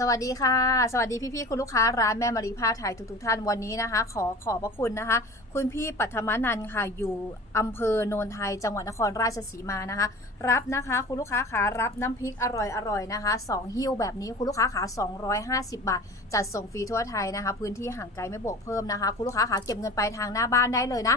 สวัสดีค่ะ สวัสดีพี่ๆคุณลูกค้าร้านแม่มารีผ้าไทยทุกๆท่านวันนี้นะคะ ขอขอบพระคุณนะคะ คุณพี่ปัทมนันค่ะ อยู่อำเภอโนนไทยจังหวัดนครราชสีมานะคะ รับนะคะ คุณลูกค้าขารับน้ำพริกอร่อยๆนะคะสองหิ้วแบบนี้คุณลูกค้าขา250 บาท จัดส่งฟรีทั่วไทยนะคะ พื้นที่ห่างไกลไม่บวกเพิ่มนะคะ คุณลูกค้าขาเก็บเงินปลายทางหน้าบ้านได้เลยนะ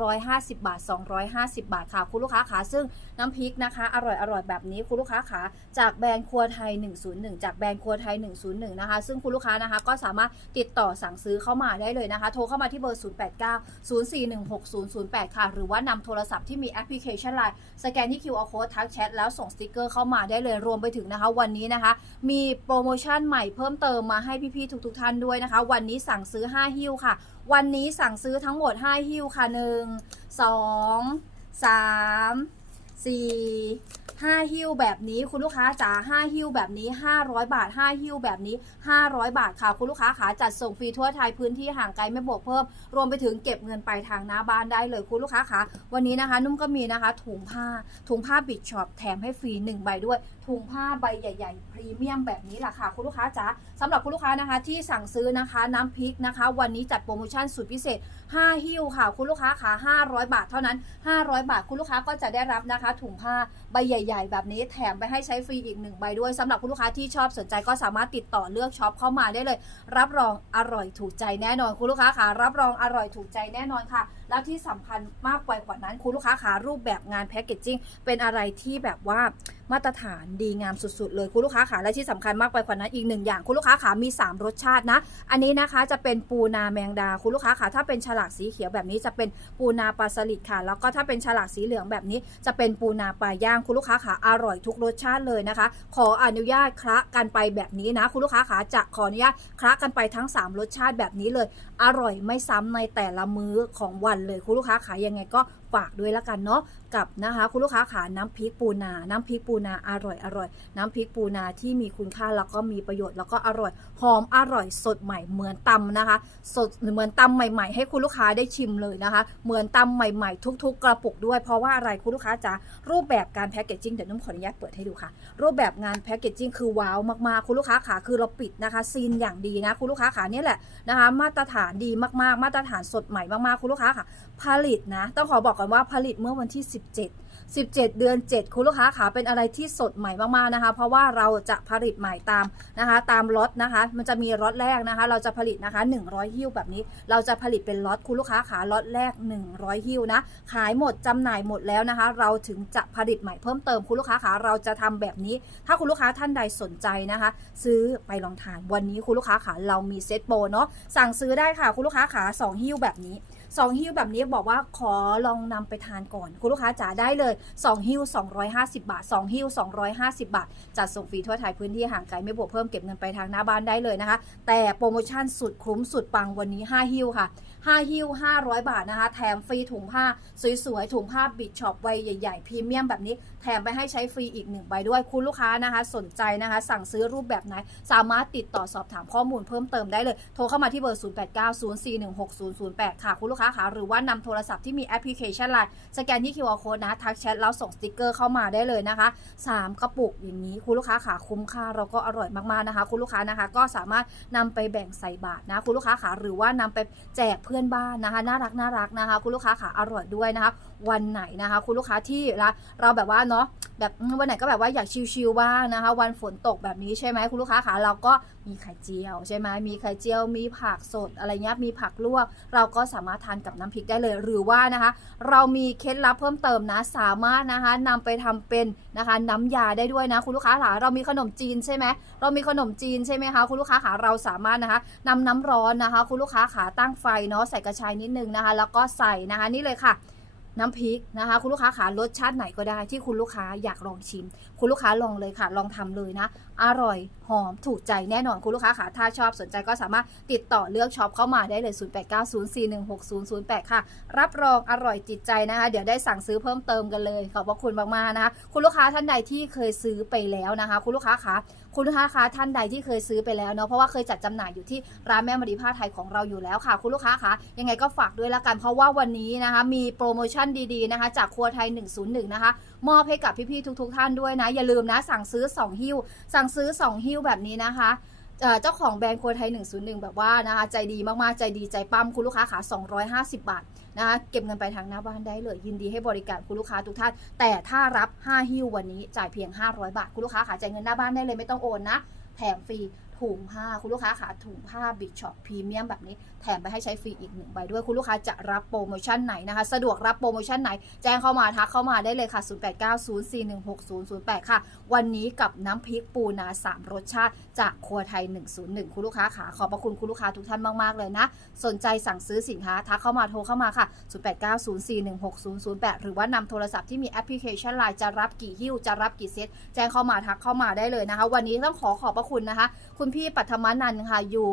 250 บาท 250 บาทค่ะ คุณลูกค้าขาซึ่งน้ำพริกนะคะ อร่อยๆแบบนี้คุณลูกค้าขาจากแบรนด์ครัวไทย 101 จากแบรนด์ครัวไทย101 นะคะ ซึ่งคุณลูกค้านะคะก็สามารถติดต่อสั่งซื้อเข้ามาได้เลยนะคะ โทรเข้ามาที่เบอร์ 089 0416 008 ค่ะ หรือว่านำโทรศัพท์ที่มีแอปพลิเคชันไลน์สแกนที่ QR code ทักแชทแล้วส่งสติกเกอร์เข้ามาได้เลยรวมไปถึงนะคะ วันนี้นะคะ มีโปรโมชั่นใหม่เพิ่มเติมมาให้พี่ๆทุกๆท่านด้วยนะคะ วันนี้สั่งซื้อ 5 หิ้วค่ะ วันนี้สั่งซื้อทั้งหมด 5 หิ้วค่ะ 1 2 3 4 5 หิ้วแบบนี้คุณลูกค้าจ๋า5หิ้วแบบนี้ 500 บาท 5 หิ้วแบบนี้ 500 บาทค่ะคุณลูกค้าขาจัดส่งฟรีทั่วไทยพื้นที่ห่างไกลไม่บวกเพิ่ม รวมไปถึงเก็บเงินปลายทางหน้าบ้านได้เลยคุณลูกค้าขาวันนี้นะคะ นุ่มก็มีนะคะ ถุงผ้าถุงผ้าบิดช็อปแถมให้ฟรี1ใบด้วย ถุงผ้าใบใหญ่ ๆ พรีเมียมแบบนี้แหละค่ะ คุณลูกค้าจ๋าสำหรับคุณลูกค้านะคะ ที่สั่งซื้อนะคะน้ำพริกนะคะ วันนี้จัดโปรโมชั่นสุดพิเศษ 5 หิ้วค่ะ คุณลูกค้าขา500 บาทเท่านั้น 500 บาทคุณลูกค้าก็จะได้รับนะคะ ถุงผ้าใบใหญ่ ๆ แบบนี้แถมไปให้ใช้ฟรีอีกหนึ่งใบด้วยสำหรับคุณลูกค้าที่ชอบสนใจก็สามารถติดต่อเลือกช็อปเข้ามาได้เลย รับรองอร่อยถูกใจแน่นอนคุณลูกค้าขารับรองอร่อยถูกใจแน่นอนค่ะแล้วที่สำคัญมากไปกว่านั้นคุณลูกค้าขารูปแบบงานแพ็กเกจจิ้งเป็นอะไรที่แบบว่ามาตรฐานดีงามสุดๆเลยคุณลูกค้าขาและที่สำคัญมากไปกว่านั้นอีกหนึ่งอย่างคุณลูกค้าขามี 3 รสชาตินะ อันนี้นะคะจะเป็นปูนาแมงดาคุณลูกค้าขาถ้าเป็นฉลากสีเขียวแบบนี้จะเป็นปูนาปลาสลิดค่ะ แล้วก็ถ้าเป็นฉลากสีเหลืองแบบนี้ จะเป็นปูนาปลาย่างคุณลูกค้าขาอร่อยทุกรสชาติเลยนะคะ ขออนุญาตคละกันไปแบบนี้นะ คุณลูกค้าขาจะขออนุญาตคละกันไปทั้ง 3 รสชาติแบบนี้เลย อร่อยไม่ซ้ำในแต่ละมื้อของวันเลยคุณลูกค้าขายังไงก็ฝากด้วยละกันเนาะกับนะคะคุณลูกค้าขาน้ำพริกปูนา น้ำพริกปูนาอร่อยอร่อย น้ำพริกปูนาที่มีคุณค่าแล้วก็มีประโยชน์แล้วก็อร่อย หอมอร่อยสดใหม่เหมือนตำนะคะ สดเหมือนตำใหม่ ๆ ให้คุณลูกค้าได้ชิมเลยนะคะ เหมือนตำใหม่ๆ ทุก ๆ กระปุกด้วย เพราะว่าอะไรคุณลูกค้าจะรูปแบบการแพ็กเกจจิ้งเดี๋ยวนุ่มขออนุญาตเปิดให้ดูค่ะ รูปแบบงานแพ็กเกจจิ้งคือว้าวมากๆ คุณลูกค้าขาคือเราปิดนะคะซีนอย่างดีนะคุณลูกค้าขาเนี่ยแหละนะคะมาตรฐานดีมากๆ มาตรฐานสดใหม่มากๆคุณลูกค้าค่ะ ผลิตนะต้องขอบอกก่อนว่าผลิตเมื่อวันที่17 17 เดือน 7 คุณลูกค้าขาเป็นอะไรที่สดใหม่มากๆนะคะ เพราะว่าเราจะผลิตใหม่ตามนะคะตามล็อตนะคะ มันจะมีล็อตแรกนะคะ เราจะผลิตนะคะ 100 หิ้วแบบนี้ เราจะผลิตเป็นล็อตคุณลูกค้าขาล็อตแรก 100 หิ้วนะขายหมดจำหน่ายหมดแล้วนะคะ เราถึงจะผลิตใหม่เพิ่มเติมคุณลูกค้าขาเราจะทำแบบนี้ ถ้าคุณลูกค้าท่านใดสนใจนะคะ ซื้อไปลองทานวันนี้คุณลูกค้าขาเรามีเซ็ตโปรเนาะสั่งซื้อได้ค่ะคุณลูกค้าขาสองหิ้วแบบนี้ สองหิ้วแบบนี้บอกว่าขอลองนำไปทานก่อน คุณลูกค้าจ๋าได้เลยสองหิ้ว 250 บาทสองหิ้ว 250 บาท จัดส่งฟรีทั่วไทยพื้นที่ห่างไกลไม่บวกเพิ่มเก็บเงินไปทางหน้าบ้านได้เลยนะคะ แต่โปรโมชั่นสุดคุ้มสุดปังวันนี้ 5 หิ้วค่ะ 5 หิ้ว 500 บาทนะคะ แถมฟรีถุงผ้าสวยๆ ถุงผ้าบิดช็อปใบใหญ่ ๆพรีเมียมแบบนี้แถมไปให้ใช้ฟรีอีกหนึ่งใบด้วยคุณลูกค้านะคะ สนใจนะคะ สั่งซื้อรูปแบบไหน สามารถติดต่อสอบถามข้อมูลเพิ่มเติมได้เลย โทรเข้ามาที่เบอร์ 0890416008 ค่ะคุณลูกค้าคะหรือว่านำโทรศัพท์ที่มีแอปพลิเคชันไลน์สแกนที่ QR code นะทักแชทแล้วส่งสติกเกอร์เข้ามาได้เลยนะคะ 3 กระปุกอย่างนี้คุณลูกค้าขาคุ้มค่าเราก็อร่อยมากๆนะคะ คุณลูกค้านะคะก็สามารถนำไปแบ่งใส่บาทนะ คุณลูกค้าขาหรือว่านำไปแจกเพื่อนบ้านนะคะ น่ารักน่ารักนะคะ คุณลูกค้าขาอร่อยด้วยนะคะวันไหนนะคะ คุณลูกค้าที่เราเราแบบว่าเนาะแบบวันไหนก็แบบว่าอยากชิลๆบ้างนะคะ วันฝนตกแบบนี้ใช่ไหมคุณลูกค้าขาเราก็มีไข่เจียวใช่ไหมมีไข่เจียวมีผักสดอะไรเงี้ยมีผักลวก เราก็สามารถทานกับน้ำพริกได้เลยหรือว่านะคะ เรามีเคล็ดลับเพิ่มเติมนะสามารถนะคะนำไปทำเป็นนะคะ น้ำยาได้ด้วยนะ คุณลูกค้าขาเรามีขนมจีนใช่ไหมเรามีขนมจีนใช่ไหมคะคุณลูกค้าขาเราสามารถนะคะนำน้ำร้อนนะคะ คุณลูกค้าขาตั้งไฟเนาะใส่กระชายนิดนึงนะคะ แล้วก็ใส่นะคะนี่เลยค่ะ น้ำพริกนะคะ คุณลูกค้าขารสชาติไหนก็ได้ที่คุณลูกค้าอยากลองชิม คุณลูกค้าลองเลยค่ะ ลองทำเลยนะ อร่อยหอมถูกใจแน่นอนคุณลูกค้าค่ะถ้าชอบสนใจก็สามารถติดต่อเลือกช็อปเข้ามาได้เลย 0890416008 ค่ะ รับรองอร่อยจิตใจนะคะ เดี๋ยวได้สั่งซื้อเพิ่มเติมกันเลยขอบพระคุณมากๆนะคะคุณลูกค้าท่านใดที่เคยซื้อไปแล้วนะคะ คุณลูกค้าคะ คุณลูกค้าคะท่านใดที่เคยซื้อไปแล้วเนาะเพราะว่าเคยจัดจำหน่ายอยู่ที่ร้านแม่มารีผ้าไทยของเราอยู่แล้วค่ะ คุณลูกค้าคะยังไงก็ฝากด้วยละกันเพราะว่าวันนี้นะคะมีโปรโมชั่นดีๆนะคะจากครัวไทย 101 นะคะมอบให้กับพี่ๆทุก ๆ ท่านด้วยนะนะอย่าลืมนะสั่งซื้อ 2 หิ้ว สั่งซื้อ 2 หิ้วแบบนี้นะคะ เจ้าของแบรนด์ครัวไทย 101 แบบว่านะคะใจดีมาก ๆ ใจดีใจปั้มคุณลูกค้าขา 250 บาทนะคะเก็บเงินไปทางหน้าบ้านได้เลย ยินดีให้บริการคุณลูกค้าทุกท่าน แต่ถ้ารับ 5 หิ้ววันนี้จ่ายเพียง 500 บาท คุณลูกค้าขาจ่ายเงินหน้าบ้านได้เลยไม่ต้องโอนนะ แถมฟรี ถุงผ้าคุณลูกค้าขาถุงผ้าบิ๊กช็อปพรีเมียมแบบนี้แถมไปให้ใช้ฟรีอีกหนึ่งใบด้วยคุณลูกค้าจะรับโปรโมชั่นไหนนะคะ สะดวกรับโปรโมชั่นไหน แจ้งเข้ามาทักเข้ามาได้เลยค่ะ 0890416008 ค่ะ วันนี้กับน้ำพริกปูนา 3 รสชาติ จากครัวไทย 101 คุณลูกค้าขาขอบพระคุณคุณลูกค้าทุกท่านมาก ๆ เลยนะ สนใจสั่งซื้อสินค้าทักเข้ามาโทรเข้ามาค่ะ 0890416008 หรือว่านำโทรศัพท์ที่มีแอปพลิเคชันไลน์จะรับกี่หิ้วจะรับกี่เซตแจ้งเข้ามาทักเข้ามาได้เลยนะคะ วันนี้ต้องขอขอบพระคุณนะคะคุณณพี่ปัทมนันค่ะอยู่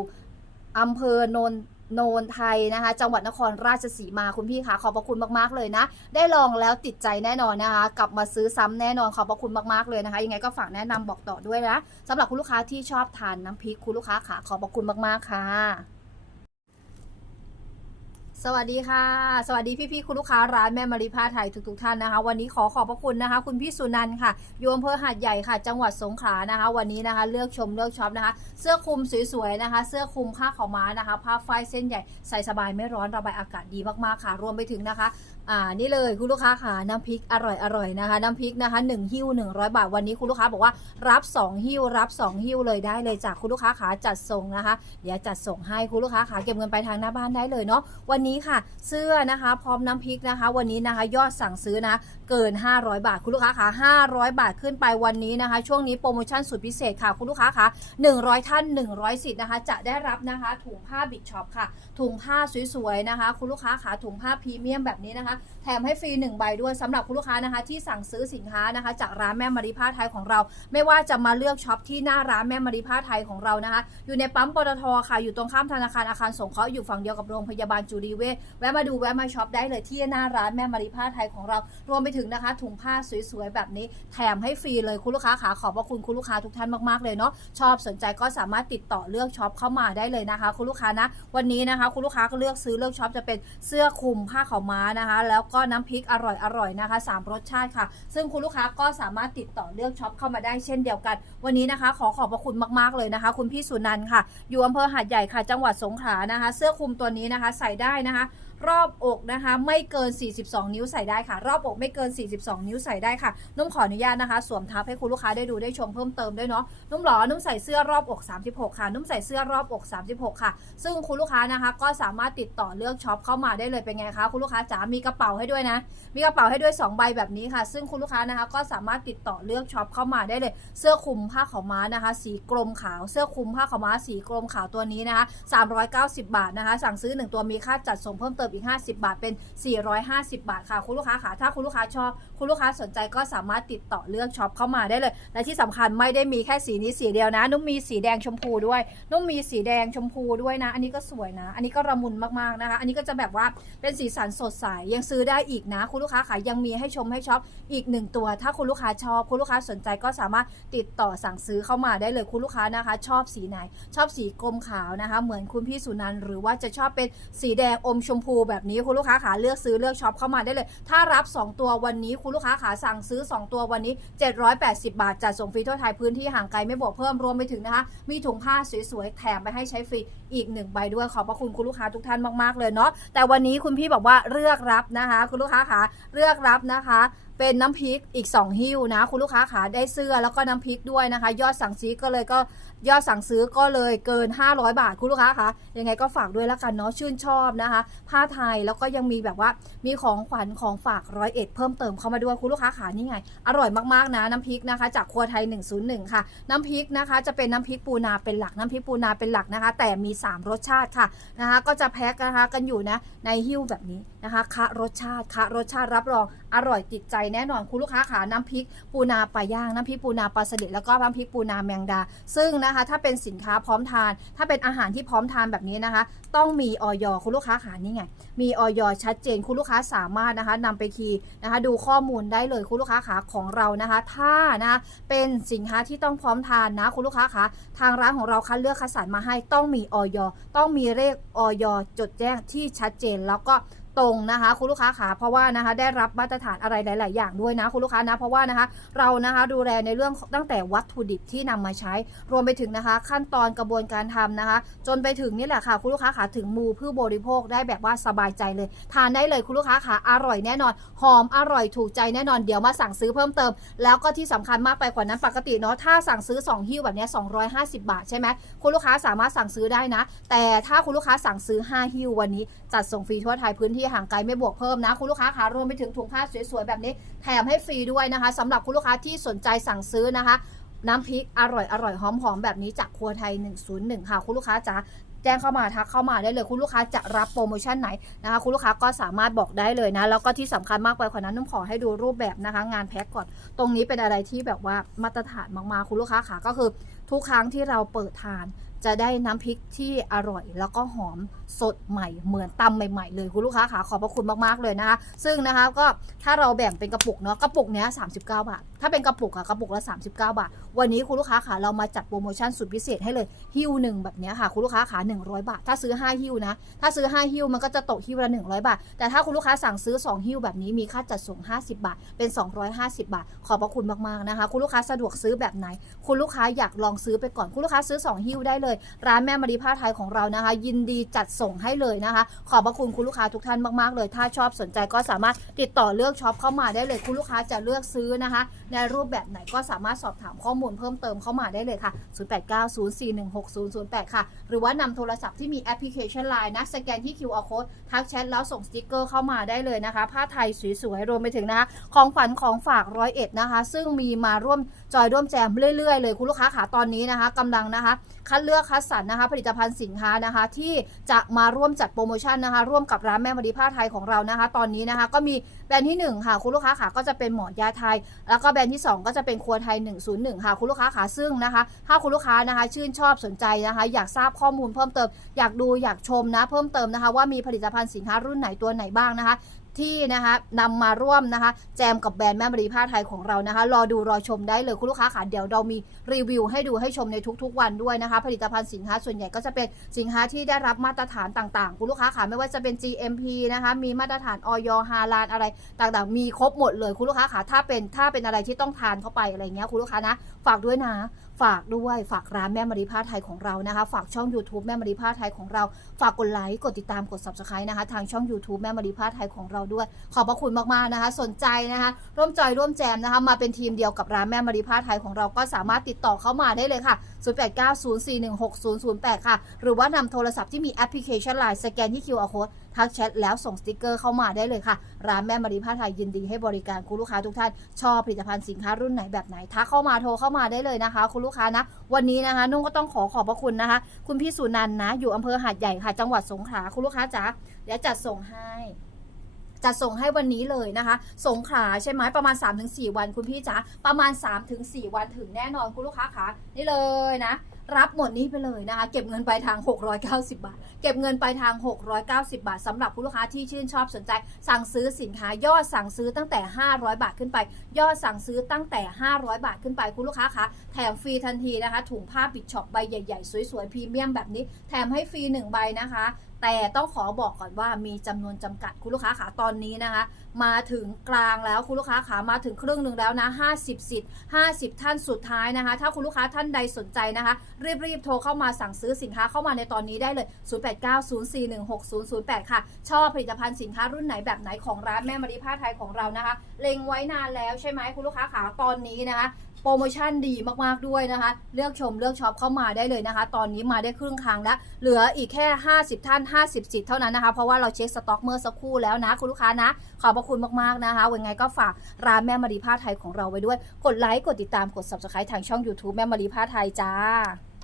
อำเภอโนนโนนไทยนะคะ จังหวัดนครราชสีมาคุณพี่คะขอบพระคุณมากๆเลยนะ ได้ลองแล้วติดใจแน่นอนนะคะ กลับมาซื้อซ้ำแน่นอนขอบพระคุณมากๆเลยนะคะ ยังไงก็ฝากแนะนำบอกต่อด้วยนะสำหรับคุณลูกค้าที่ชอบทานน้ำพริกคุณลูกค้าขาขอบพระคุณมากๆค่ะ สวัสดีค่ะ สวัสดีพี่ๆคุณลูกค้าร้านแม่มาริพาไทยทุกๆท่านนะคะ วันนี้ขอขอบพระคุณนะคะ คุณพี่สุนันท์ค่ะอยู่อำเภอหาดใหญ่ค่ะ จังหวัดสงขลานะคะ วันนี้นะคะ เลือกชมเลือกช็อปนะคะ เสื้อคลุมสวยๆนะคะ เสื้อคลุมผ้าขาวม้านะคะ ผ้าฝ้ายเส้นใหญ่ใส่สบายไม่ร้อนระบายอากาศดีมากๆค่ะ รวมไปถึงนะคะอ่านี่เลยคุณลูกค้าค่ะน้ำพริกอร่อยอร่อยนะคะ น้ำพริกนะคะ1หิ้ว100 บาทวันนี้คุณลูกค้าบอกว่ารับ 2 หิ้วรับ 2 หิ้วเลยได้เลยจากคุณลูกค้าขาจัดส่งนะคะ เดี๋ยวจัดส่งให้คุณลูกค้าขาเก็บเงินไปทางหน้าบ้านได้เลยเนาะวันนี้ค่ะ เสื้อนะคะ พร้อมน้ำพริกนะคะ วันนี้นะคะ ยอดสั่งซื้อนะเกิน 500 บาท คุณลูกค้าขา500 บาทขึ้นไปวันนี้นะคะ ช่วงนี้โปรโมชั่นสุดพิเศษค่ะ คุณลูกค้าขา100 ท่าน 100สิทธิ์นะคะ จะได้รับนะคะ ถุงผ้าบิ๊กช็อปค่ะ ถุงผ้าสวยๆนะคะ คุณลูกค้าขาถุงผ้าพรีเมียมแบบนี้นะคะ แถมให้ฟรี1ใบด้วยสำหรับคุณลูกค้านะคะ ที่สั่งซื้อสินค้านะคะ จากร้านแม่มาริผ้าไทยของเรา ไม่ว่าจะมาเลือกช็อปที่หน้าร้านแม่มาริผ้าไทยของเรานะคะ อยู่ในปั๊มปตทค่ะอยู่ตรงข้ามธนาคารอาคารสงเคราะห์อยู่ฝั่งเดียวกับโรงพยาบาลจุรีเวชแวะมาดูแวะมาช็อปได้เลยที่หน้าร้านแม่มาริผ้าไทยของเรา รวมไปถึงนะคะ ถุงผ้าสวยๆ แบบนี้แถมให้ฟรีเลยคุณลูกค้าขาขอบพระคุณคุณลูกค้าทุกท่านมากๆเลยเนาะชอบสนใจก็สามารถติดต่อเลือกช็อปเข้ามาได้เลยนะคะ คุณลูกค้านะวันนี้นะคะ คุณลูกค้าก็เลือกซื้อเลือกช็อปจะเป็นเสื้อคลุมผ้าขาวม้านะคะ แล้วก็น้ำพริกอร่อยๆนะคะสามรสชาติค่ะ ซึ่งคุณลูกค้าก็สามารถติดต่อเลือกช็อปเข้ามาได้เช่นเดียวกัน วันนี้นะคะ ขอขอบพระคุณมากๆเลยนะคะ คุณพี่สุนันค่ะ อยู่อำเภอหาดใหญ่ค่ะ จังหวัดสงขลานะคะ เสื้อคลุมตัวนี้นะคะ ใส่ได้นะคะ รอบอกนะคะ ไม่เกิน 42 นิ้วใส่ได้ค่ะ รอบอกไม่เกิน 42 นิ้วใส่ได้ค่ะ นุ่มขออนุญาตนะคะ สวมทับให้คุณลูกค้าได้ดูได้ชมเพิ่มเติมด้วยเนาะนุ่มหรอนุ่มใส่เสื้อรอบอก 36 ค่ะ นุ่มใส่เสื้อรอบอก 36 ค่ะ ซึ่งคุณลูกค้านะคะ ก็สามารถติดต่อเลือกช็อปเข้ามาได้เลยเป็นไงคะคุณลูกค้าจ๋ามีกระเป๋าให้ด้วยนะ มีกระเป๋าให้ด้วย 2 ใบแบบนี้ค่ะ ซึ่งคุณลูกค้านะคะก็สามารถติดต่อเลือกช็อปเข้ามาได้เลย เสื้อคลุมผ้าขาวม้านะคะ สีกรมขาว เสื้อคลุมผ้าขาวม้าสีกรมขาวตัวนี้นะคะ390 บาทนะคะ สั่งซื้อ 1 ตัวมีค่าจัดส่งเพิ่มเติมอีก 50 บาทเป็น 450 บาทค่ะ คุณลูกค้าค่ะถ้าคุณลูกค้าชอบ คุณลูกค้าสนใจก็สามารถติดต่อเลือกช็อปเข้ามาได้เลย และที่สำคัญไม่ได้มีแค่สีนี้สีเดียวนะ นุ่มมีสีแดงชมพูด้วย นุ่มมีสีแดงชมพูด้วยนะ อันนี้ก็สวยนะ อันนี้ก็ระมุนมากๆนะคะ อันนี้ก็จะแบบว่าเป็นสีสันสดใสยังซื้อได้อีกนะ คุณลูกค้าค่ะยังมีให้ชมให้ช็อปอีกหนึ่งตัว ถ้าคุณลูกค้าชอบ คุณลูกค้าสนใจก็สามารถติดต่อสั่งซื้อเข้ามาได้เลยคุณลูกค้านะคะ ชอบสีไหน ชอบสีกรมขาวนะคะ เหมือนคุณพี่สุนันหรือว่าจะชอบเป็นสีแดงอมชมพูแบบนี้คุณลูกค้าขาเลือกซื้อเลือกช็อปเข้ามาได้เลย ถ้ารับ 2 ตัววันนี้คุณลูกค้าขาสั่งซื้อ 2 ตัววันนี้ 780 บาทจัดส่งฟรีทั่วไทยพื้นที่ห่างไกลไม่บวกเพิ่มรวมไปถึงนะคะ มีถุงผ้าสวยๆแถมไปให้ใช้ฟรีอีกหนึ่งใบด้วยขอบพระคุณคุณลูกค้าทุกท่านมากๆเลยเนาะแต่วันนี้คุณพี่บอกว่าเลือกรับนะคะ คุณลูกค้าขาเลือกรับนะคะเป็นน้ำพริกอีก 2 หิ้วนะ คุณลูกค้าขาได้เสื้อแล้วก็น้ำพริกด้วยนะคะ ยอดสั่งซื้อก็เลยก็ยอดสั่งซื้อก็เลยเกิน 500 บาทคุณลูกค้าคะยังไงก็ฝากด้วยล้วกันเนาะชื่นชอบนะคะ ผ้าไทยแล้วก็ยังมีแบบว่ามีของขวัญของฝากร้อยเอ็ดเพิ่มเติมเข้ามาด้วยคุณลูกค้าขานี่ไง อร่อยมากๆนะน้ำพริกนะคะ จากครัวไทย 101 ค่ะ น้ำพริกนะคะ จะเป็นน้ำพริกปูนาเป็นหลักน้ำพริกปูนาเป็นหลักนะคะ แต่มี 3 รสชาติค่ะนะคะ ก็จะแพ็คนะคะกันอยู่นะในหิ้วแบบนี้นะคะคะรสชาติคะรสชาติรับรองอร่อยติดใจแน่นอนคุณลูกค้าขาน้ำพริกปูนาปลาย่างน้ำพริกปูนาปลาสลิดแล้วก็น้ำพริกปูนาแมงดา ซึ่งนะคะถ้าเป็นสินค้าพร้อมทาน ถ้าเป็นอาหารที่พร้อมทานแบบนี้นะคะ ต้องมีออยคุณลูกค้าขานี่ไงมีออยชัดเจนคุณลูกค้าสามารถนะคะนำไปคีย์นะคะ ดูข้อมูลได้เลยคุณลูกค้าขาของเรานะคะ ถ้านะเป็นสินค้าที่ต้องพร้อมทานนะคุณลูกค้าขาทางร้านของเราคัดเลือกคัดสรรมาให้ต้องมีออยต้องมีเลขออยจดแจ้งที่ชัดเจนแล้วก็ ตรงนะคะ คุณลูกค้าขาเพราะว่านะคะ ได้รับมาตรฐานอะไรหลาย ๆ อย่างด้วยนะคุณลูกค้านะเพราะว่านะคะ เรานะคะดูแลในเรื่องตั้งแต่วัตถุดิบที่นำมาใช้ รวมไปถึงนะคะ ขั้นตอนกระบวนการทำนะคะ จนไปถึงนี่แหละค่ะคุณลูกค้าขาถึงมือผู้บริโภคได้แบบว่าสบายใจเลย ทานได้เลยคุณลูกค้าขาอร่อยแน่นอน หอมอร่อยถูกใจแน่นอนเดี๋ยวมาสั่งซื้อเพิ่มเติม แล้วก็ที่สำคัญมากไปกว่านั้นปกติเนาะถ้าสั่งซื้อ 2 หิ้วแบบนี้ย250 บาทใช่ไหมคุณลูกค้าสามารถสั่งซื้อได้นะ แต่ถ้าคุณลูกค้าสั่งซื้อ 5 หิ้ววันนี้จัดส่งฟรีทั่วไทยพื้นที่ห่างไกลไม่บวกเพิ่มนะคุณลูกค้าขารวมไปถึงถุงผ้าสวยๆแบบนี้แถมให้ฟรีด้วยนะคะสำหรับคุณลูกค้าที่สนใจสั่งซื้อนะคะน้ำพริกอร่อยอร่อยหอมหอมๆแบบนี้จากครัวไทย 101 ค่ะ คุณลูกค้าจ๋าแจ้งเข้ามาทักเข้ามาได้เลย คุณลูกค้าจะรับโปรโมชั่นไหนนะคะ คุณลูกค้าก็สามารถบอกได้เลยนะ แล้วก็ที่สำคัญมากไปกว่านั้นต้องขอให้ดูรูปแบบนะคะ งานแพ็คก่อน ตรงนี้เป็นอะไรที่แบบว่ามาตรฐานมากๆ คุณลูกค้าขาก็คือทุกครั้งที่เราเปิดทาน จะได้น้ำพริกที่อร่อยแล้วก็หอมสดใหม่เหมือนตำใหม่ๆเลยคุณลูกค้าขาขอบพระคุณมากๆเลยนะคะ ซึ่งนะคะก็ถ้าเราแบ่งเป็นกระปุกเนาะกระปุกเนี้ยสาบาท ถ้าเป็นกระปุกอะกระปุกละ 39 บาท วันนี้คุณลูกค้าขาเรามาจัดโปรโมชั่นสุดพิเศษให้เลยหิ้วหนึ่งแบบนี้ค่ะคุณลูกค้าขา100 บาท ถ้าซื้อ 5 หิ้วนะ ถ้าซื้อ 5 หิ้วมันก็จะตกหิ้วละ 100 บาท แต่ถ้าคุณลูกค้าสั่งซื้อ 2 หิ้วแบบนี้มีค่าจัดส่ง 50 บาท เป็น 250 บาท ขอบพระคุณมากๆนะคะ คุณลูกค้าสะดวกซื้อแบบไหน คุณลูกค้าอยากลองซื้อไปก่อน คุณลูกค้าซื้อ 2 หิ้วได้เลย ร้านแม่มารีผ้าไทยของเรานะคะ ยินดีจัดส่งให้เลยนะคะ ขอบพระคุณคุณลูกค้าทุกท่านมากๆเลย ถ้าชอบสนใจก็สามารถติดต่อเลือกช็อปเข้ามาได้เลย คุณลูกค้าจะเลือกซื้อนะคะในรูปแบบไหนก็สามารถสอบถามข้อมูลเพิ่มเติมเข้ามาได้เลยค่ะ 0890416008 ค่ะ หรือว่านำโทรศัพท์ที่มีแอปพลิเคชัน Line นะสแกนที่ QR code ทักแชทแล้วส่งสติกเกอร์เข้ามาได้เลยนะคะ ผ้าไทยสวยๆ รวมไปถึงนะคะของขวัญของฝากร้อยเอ็ดนะคะ ซึ่งมีมาร่วม จอยร่วมแจมเรื่อยๆเลยคุณลูกค้าขาตอนนี้นะคะกำลังนะคะ คัดเลือกคัดสรรนะคะผลิตภัณฑ์สินค้านะคะ ที่จะมาร่วมจัดโปรโมชั่นนะคะ ร่วมกับร้านแม่มารีผ้าไทยของเรานะคะ ตอนนี้นะคะ ก็มีแบรนด์ที่1ค่ะคุณลูกค้าขาก็จะเป็นหมอนยาไทย แล้วก็แบรนด์ที่ 2 ก็จะเป็นครัวไทย 101 ค่ะคุณลูกค้าขาซึ่งนะคะ ถ้าคุณลูกค้านะคะ ชื่นชอบสนใจนะคะ อยากทราบข้อมูลเพิ่มเติม อยากดูอยากชมนะ เพิ่มเติมนะคะ ว่ามีผลิตภัณฑ์สินค้ารุ่นไหนตัวไหนบ้างนะคะ ที่นะคะนำมาร่วมนะคะ แจมกับแบรนด์แม่มรีผ้าไทยของเรานะคะ รอดูรอชมได้เลยคุณลูกค้าค่ะเดี๋ยวเรามีรีวิวให้ดูให้ชมในทุกๆวันด้วยนะคะ ผลิตภัณฑ์สินค้าส่วนใหญ่ก็จะเป็นสินค้าที่ได้รับมาตรฐานต่างๆคุณลูกค้าค่ะไม่ว่าจะเป็น GMP นะคะ มีมาตรฐานออยฮาลานอะไรต่างๆ มีครบหมดเลยคุณลูกค้าค่ะถ้าเป็นถ้าเป็นอะไรที่ต้องทานเข้าไปอะไรเงี้ยคุณลูกค้านะ ฝากด้วยนะ ฝากด้วยฝากร้านแม่มารีผ้าไทยของเรานะคะ ฝากช่อง YouTube แม่มารีผ้าไทยของเรา ฝากกดไลค์กดติดตามกด subscribe นะคะ ทางช่อง YouTube แม่มารีผ้าไทยของเราด้วย ขอบพระคุณมากๆนะคะ สนใจนะคะ ร่วมจอยร่วมแจมนะคะ มาเป็นทีมเดียวกับร้านแม่มารีผ้าไทยของเราก็สามารถติดต่อเข้ามาได้เลยค่ะ 0890416008 ค่ะ หรือว่านำโทรศัพท์ที่มีแอปพลิเคชัน Line สแกนที่ QR code ทักแชทแล้วส่งสติกเกอร์เข้ามาได้เลยค่ะ ร้านแม่มารีผ้าไทยยินดีให้บริการคุณลูกค้าทุกท่าน ชอบผลิตภัณฑ์สินค้ารุ่นไหนแบบไหนทักเข้ามาโทรเข้ามาได้เลยนะคะ คุณลูกค้านะ วันนี้นะคะ นุ่งก็ต้องขอขอบพระคุณนะคะ คุณพี่สุนันนะ อยู่อำเภอหาดใหญ่ค่ะ จังหวัดสงขลาคุณลูกค้าจ๋าเดี๋ยวจัดส่งให้จะส่งให้วันนี้เลยนะคะ สงขลาใช่ไหมประมาณ 3-4 วันคุณพี่จ๋าประมาณ 3-4 วันถึงแน่นอนคุณลูกค้าคะนี่เลยนะ รับหมดนี้ไปเลยนะคะ เก็บเงินปลายทาง 690 บาท เก็บเงินปลายทาง 690 บาทสำหรับผู้ลูกค้าที่ชื่นชอบสนใจ สั่งซื้อสินค้ายอดสั่งซื้อตั้งแต่ 500 บาทขึ้นไป ยอดสั่งซื้อตั้งแต่ 500 บาทขึ้นไปคุณลูกค้าคะแถมฟรีทันทีนะคะ ถุงผ้าปิดช็อปใบใหญ่ ๆ สวยๆพรีเมียมแบบนี้ แถมให้ฟรี1ใบนะคะ แต่ต้องขอบอกก่อนว่ามีจำนวนจำกัดคุณลูกค้าขาตอนนี้นะคะ มาถึงกลางแล้วคุณลูกค้าขามาถึงครึ่งหนึ่งแล้วนะ 50 สิทธิ์ 50 ท่านสุดท้ายนะคะ ถ้าคุณลูกค้าท่านใดสนใจนะคะ รีบๆโทรเข้ามาสั่งซื้อสินค้าเข้ามาในตอนนี้ได้เลย 0890416008 ค่ะ ชอบผลิตภัณฑ์สินค้ารุ่นไหนแบบไหนของร้านแม่มารีผ้าไทยของเรานะคะ เล็งไว้นานแล้วใช่ไหมคุณลูกค้าขาตอนนี้นะคะ โปรโมชั่นดีมากๆด้วยนะคะ เลือกชมเลือกช็อปเข้ามาได้เลยนะคะ ตอนนี้มาได้ครึ่งครั้งแล้ว เหลืออีกแค่ 50 ท่าน 50สิทธิ์เท่านั้นนะคะ เพราะว่าเราเช็คสต็อกเมื่อสักครู่แล้วนะ คุณลูกค้านะ ขอบพระคุณมากๆนะคะวันไงก็ฝากร้านแม่มารีผ้าไทยของเราไว้ด้วย กดไลค์กดติดตามกด subscribe ทางช่อง YouTube แม่มารีผ้าไทยจ้า